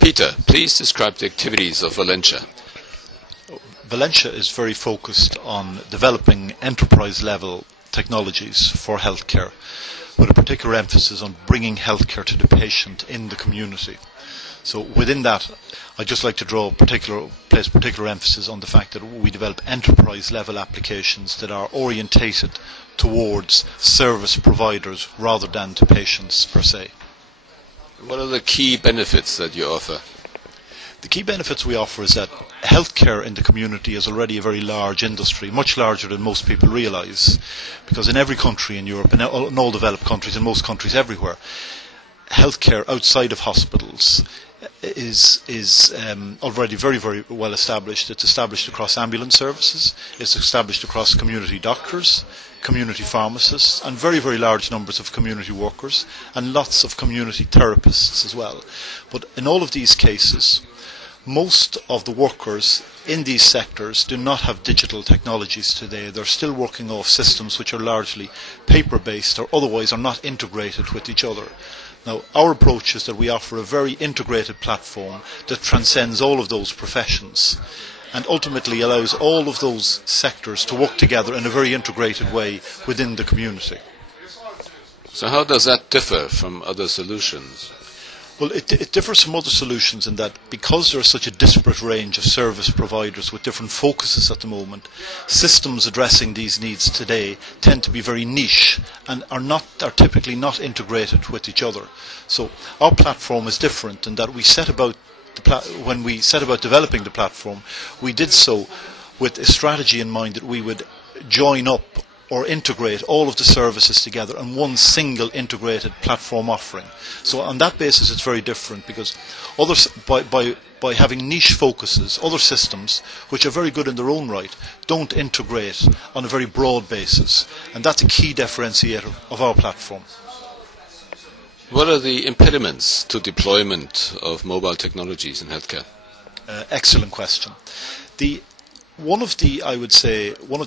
Peter, please describe the activities of Valentia. Valentia is very focused on developing enterprise-level technologies for healthcare, with a particular emphasis on bringing healthcare to the patient in the community. So within that, I'd just like to place particular emphasis on the fact that we develop enterprise-level applications that are orientated towards service providers rather than to patients per se. What are the key benefits that you offer? The key benefits we offer is that healthcare in the community is already a very large industry, much larger than most people realise, because in every country in Europe, in all developed countries, in most countries everywhere, healthcare outside of hospitals is already very, very well established. It's established across ambulance services, it's established across community doctors, community pharmacists, and very, very large numbers of community workers, and lots of community therapists as well. But in all of these cases, most of the workers in these sectors do not have digital technologies today. They're still working off systems which are largely paper-based or otherwise are not integrated with each other. Now, our approach is that we offer a very integrated platform that transcends all of those professions and ultimately allows all of those sectors to work together in a very integrated way within the community. So how does that differ from other solutions? Well, it differs from other solutions in that because there is such a disparate range of service providers with different focuses at the moment, systems addressing these needs today tend to be very niche and are typically not integrated with each other. So our platform is different in that when we set about developing the platform, we did so with a strategy in mind that we would join up or integrate all of the services together in one single integrated platform offering. So on that basis it's very different because others, by having niche focuses, other systems, which are very good in their own right, don't integrate on a very broad basis. And that's a key differentiator of our platform. What are the impediments to deployment of mobile technologies in healthcare? Excellent question. One of the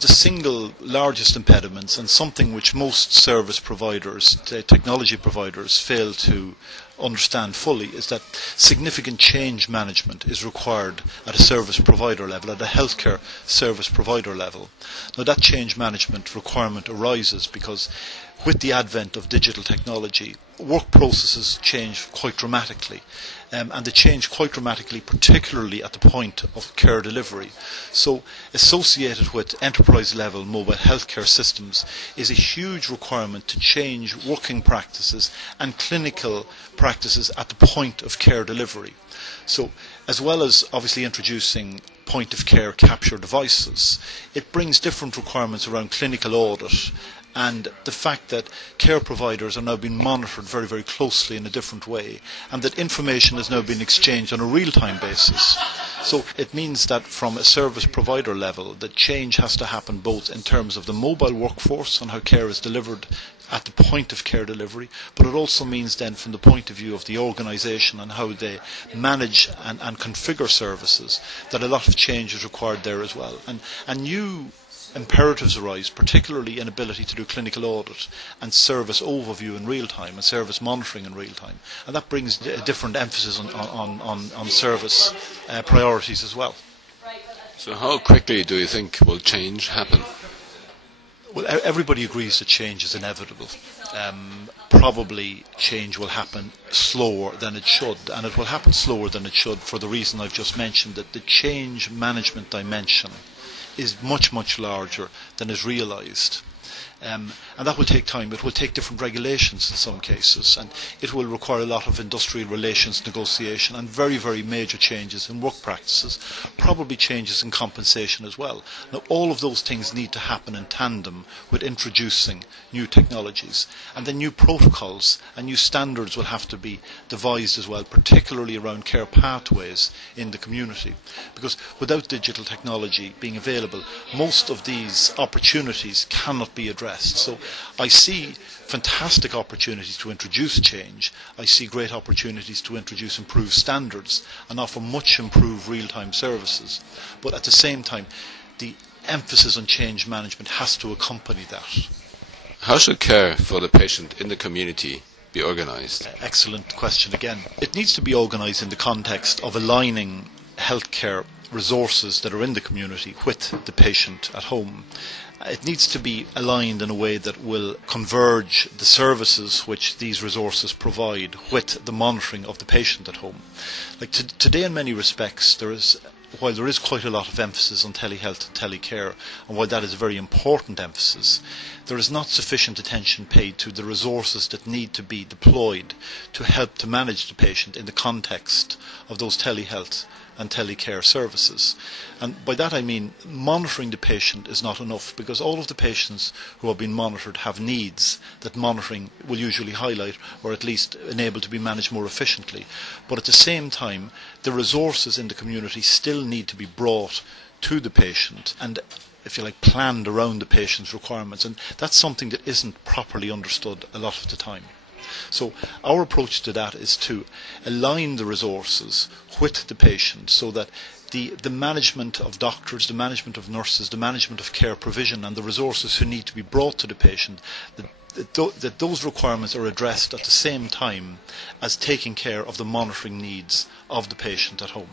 single largest impediments, and something which most service providers, technology providers, fail to understand fully, is that significant change management is required at a service provider level, at a healthcare service provider level. Now that change management requirement arises because with the advent of digital technology, work processes change quite dramatically. And they change quite dramatically, particularly at the point of care delivery. So associated with enterprise-level mobile healthcare systems is a huge requirement to change working practices and clinical practices at the point of care delivery. So as well as obviously introducing point-of-care capture devices, it brings different requirements around clinical audit and the fact that care providers are now being monitored very, very closely in a different way, and that information is now being exchanged on a real-time basis. So it means that from a service provider level, that change has to happen both in terms of the mobile workforce and how care is delivered at the point of care delivery, but it also means then from the point of view of the organisation and how they manage and configure services, that a lot of change is required there as well. And new imperatives arise, particularly in ability to do clinical audit and service overview in real time and service monitoring in real time, and that brings a different emphasis on service priorities as well. So how quickly do you think will change happen? Well, everybody agrees that change is inevitable. Probably change will happen slower than it should, and it will happen slower than it should for the reason I've just mentioned, that the change management dimension is much, much larger than is realised. And that will take time. It will take different regulations in some cases, and it will require a lot of industrial relations negotiation and very, very major changes in work practices, probably changes in compensation as well. Now, all of those things need to happen in tandem with introducing new technologies, and then new protocols and new standards will have to be devised as well, particularly around care pathways in the community, because without digital technology being available, most of these opportunities cannot be addressed. So I see fantastic opportunities to introduce change. I see great opportunities to introduce improved standards and offer much improved real-time services. But at the same time, the emphasis on change management has to accompany that. How should care for the patient in the community be organized? Excellent question again. It needs to be organised in the context of aligning healthcare resources that are in the community with the patient at home. It needs to be aligned in a way that will converge the services which these resources provide with the monitoring of the patient at home. Like today, in many respects, while there is quite a lot of emphasis on telehealth and telecare, and while that is a very important emphasis, there is not sufficient attention paid to the resources that need to be deployed to help to manage the patient in the context of those telehealth and telecare services. And by that I mean monitoring the patient is not enough, because all of the patients who are being monitored have needs that monitoring will usually highlight, or at least enable to be managed more efficiently. But at the same time, the resources in the community still need to be brought to the patient and, if you like, planned around the patient's requirements. And that's something that isn't properly understood a lot of the time. So our approach to that is to align the resources with the patient, so that the management of doctors, the management of nurses, the management of care provision, and the resources who need to be brought to the patient, that those requirements are addressed at the same time as taking care of the monitoring needs of the patient at home.